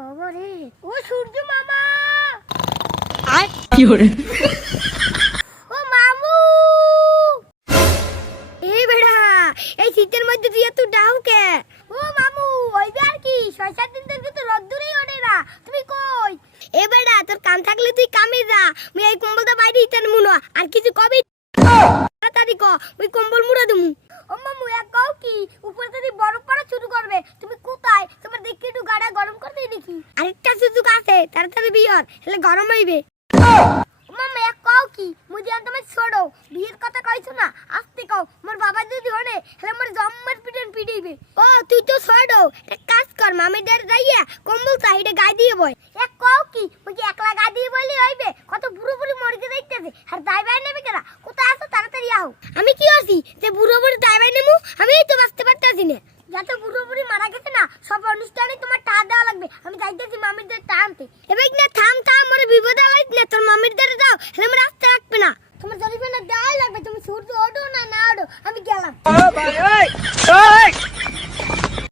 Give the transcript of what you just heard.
বাবা রে, ও সূর্য মামা। আর কি হরে ও মামু, এই বেড়া এই শীতের মধ্যে তুই এত ডাউ কে? ও মামু, ওইবে আর কি, ৬-৭ দিন ধরে তো রোদ্দুরেই ওঠে না। তুমি কই? এ বেড়া, তোর কাম থাকলে তুই কামে যা। আমি এই কম্বলটা বাইরে দিতেন মুনো, আর কিছু কবি তাড়াতাড়ি ক, ওই কম্বল মুড়ে দিমু। ও মামু, এক কও কি, উপরে যদি বরফ পড়া শুরু করবে, তুমি কোথায়? তোমার দেখি একটু গাড়া গরম করতে দেখি। আরেকটা সুযোগ আছে, তাড়াতাড়ি বিয়র, হলে গরম হইবে। মামা এক কও কি, মুই জান তোমার ছোড়ো বিয়ের কথা কইছো না, আস্তে কও। মোর বাবা যদি হনে হলে মোর জম্মার পিটন পিটাইবে। ও তুই তো ছোড়ো, এক কাজ কর, মামিদের যাইয়া কম্বল চাহিদা গায়ে দিয়ে বই। এক কও কি, মুই কি একলা গায়ে দিয়ে বইলে হইবে? কত বুড়ো বুড়ি মরিতে দেখতেছে, আর দাইবাই নেবে কেনা? কোথায় আছো, তাড়াতাড়ি আও। আমি কি আছি যে বুড়ো বুড়ি দাইবাই নেমু? আমি তো বাঁচতে পারতাছি না। যত বুড়ো বুড়ি মারা গেছে না, সব অনুষ্ঠানে তোমার টা দেওয়া লাগবে। আমি যাইতেছি মামিদের টা আনতে। এবার না থাম থাম, মোরে বিপদ আলাইছ না, তোর মামির দ্বারা দাও, হলে আমার রাস্তা রাখবে না। তোমার জরিমানা দেওয়াই লাগবে। তুমি সূর্য ওঠো,